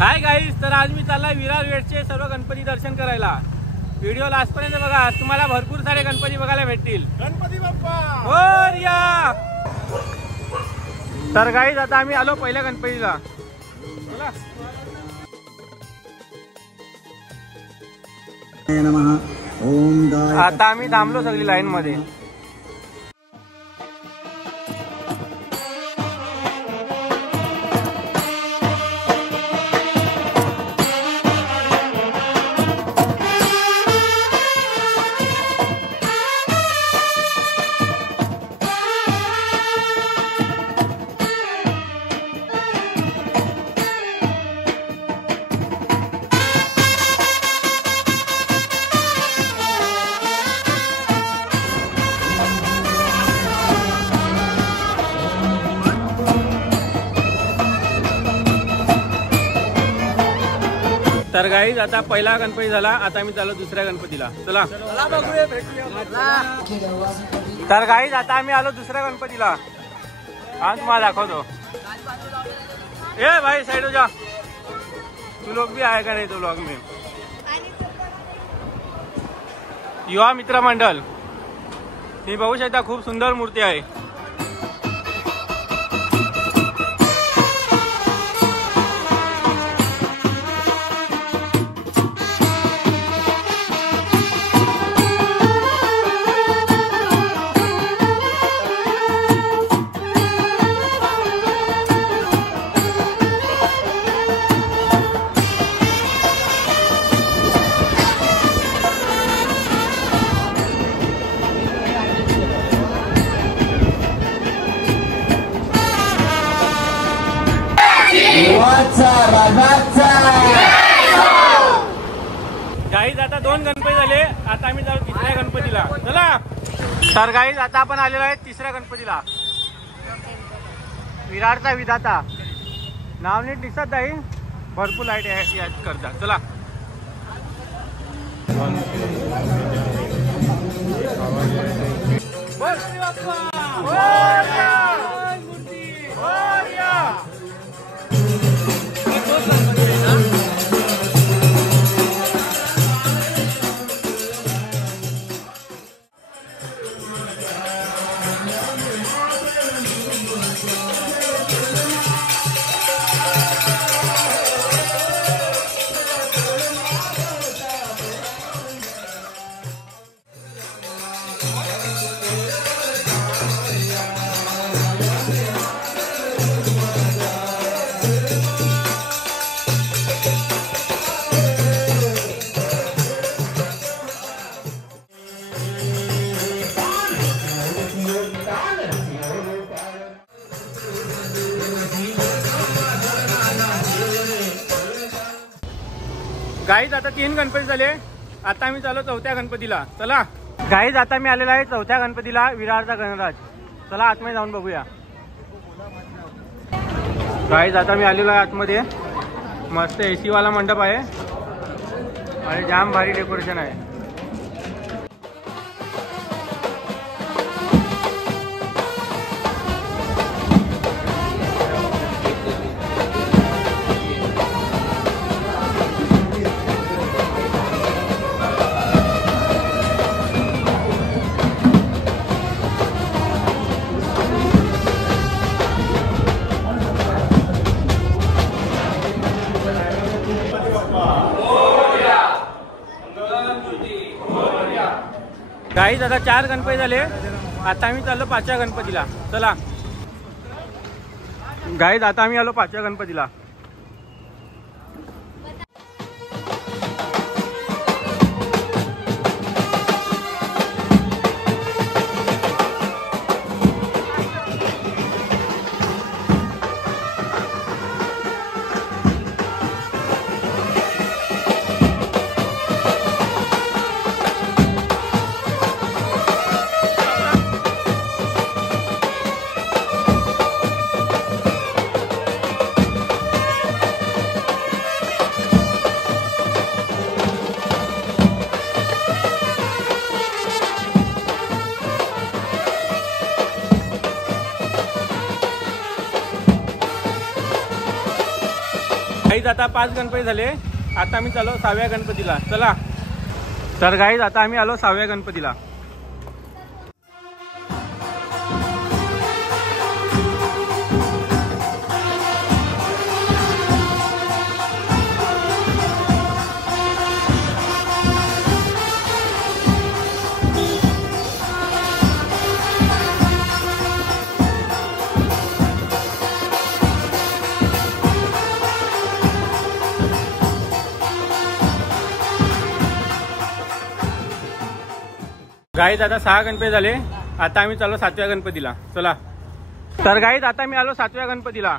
Hi guys, तर आज मी चालला विरार वेठचे सर्व गणपती दर्शन करायला। व्हिडिओ लास्ट पर्यंत बघा, तुम्हाला भरपूर सारे गणपती बघायला भेटतील। गणपती बाप्पा मोरया। तर गाईस आता आम्ही आलो पहिल्या गणपतीला। चला आता आम्ही थांबलो सगळी लाईन मध्ये। तर गाईज आता पहिला गणपती झाला, आता मी चाललो दुसऱ्या गणपतीला। चला तर गाईज आता आम्ही आलो दुसऱ्या गणपतीला। आज तुम्हाला दाखवतो। ए भाई साइड हो जा, तू लोग भी आएगा नहीं तो व्लॉग में। युवा मित्र मंडळ, तुम्ही बघू शकता खूप सुंदर मूर्ती आहे। गाईज आता दोन गणपती झाले, आता आम्ही जाऊ तिसऱ्या गणपतीला। चला तर गाईज आता आपण आलेलो आहे तिसऱ्या गणपतीला। विरारचा विधाता नाव नीट दिसत नाही, भरपूर लाईट याद करता। चला गाईज आता तीन गणपती झाले, आता आम्ही चाललो चौथ्या गणपतीला। चला गाईज आता मी आलेला आहे चौथ्या गणपतीला, विरारचा गणराज। चला आतमध्ये जाऊन बघूया। गाईज आता मी आलेलो आहे आतमध्ये, मस्त एसी वाला मंडप आहे आणि जाम भारी डेकोरेशन आहे। गाईज आता चार गणपती झाले, आता आम्ही चाललो पाचव्या गणपतीला। चला गाईज आता आम्ही आलो पाचव्या गणपतीला। गाईज आता 5 गणपती झाले, आता आम्ही चाललो 6व्या गणपतीला. चला. तर गाईज आता आम्ही आलो 6व्या गणपतीला. गाईज आता 6 गणपती झाले, आता आम्ही चाललो 7व्या गणपतीला. चला. तर गाईज आता मी आलो 7व्या गणपतीला.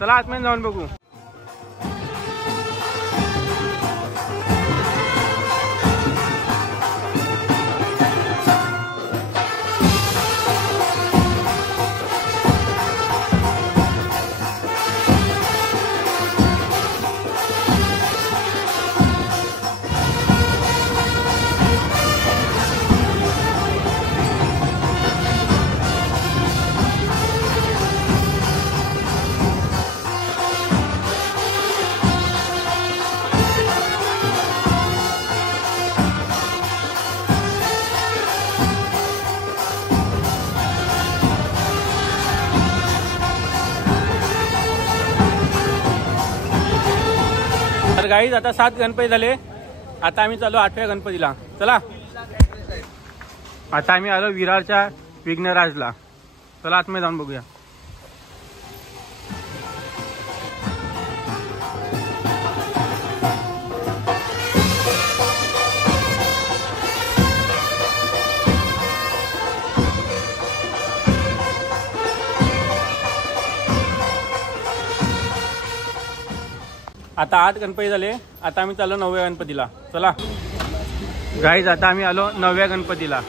चला आतमध्ये जाऊन बघू. तर गाईज आता 7 गणपती झाले, आता आम्ही चालू 8व्या गणपतीला. चला. आता आम्ही आलो विरारच्या विघ्नराजला. चला आतमध्ये जाऊन बघूया. आता 8 गणपती झाले, आता आम्ही चाललो 9व्या गणपतीला. चला. गाईज आता आम्ही आलो 9व्या गणपतीला.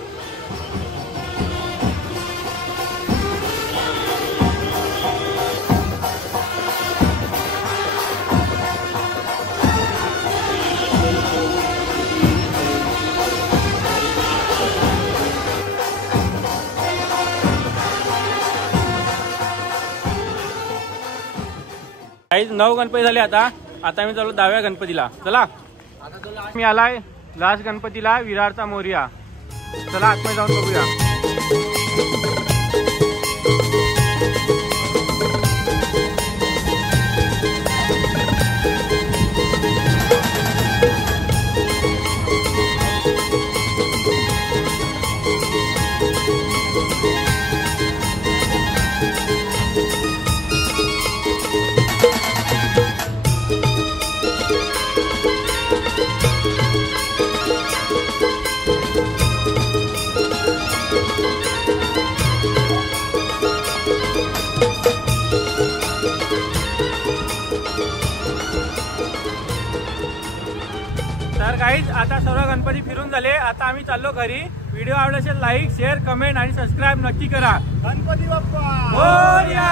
गाईज 9 गणपती झाले, आता आम्ही चाललो 10व्या गणपतीला. चला. मी आलाय लास्ट गणपतीला विरारचा मोरया. चला आतमध्ये जाऊन बघूया. तर गाईज आता सर्व गणपती फिरून झाले, आता आम्ही चाललो घरी. व्हिडिओ आवडला असेल लाईक, शेअर, कमेंट आणि सबस्क्राईब नक्की करा. गणपती बाप्पा मोरया.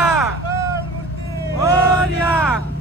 मोरया.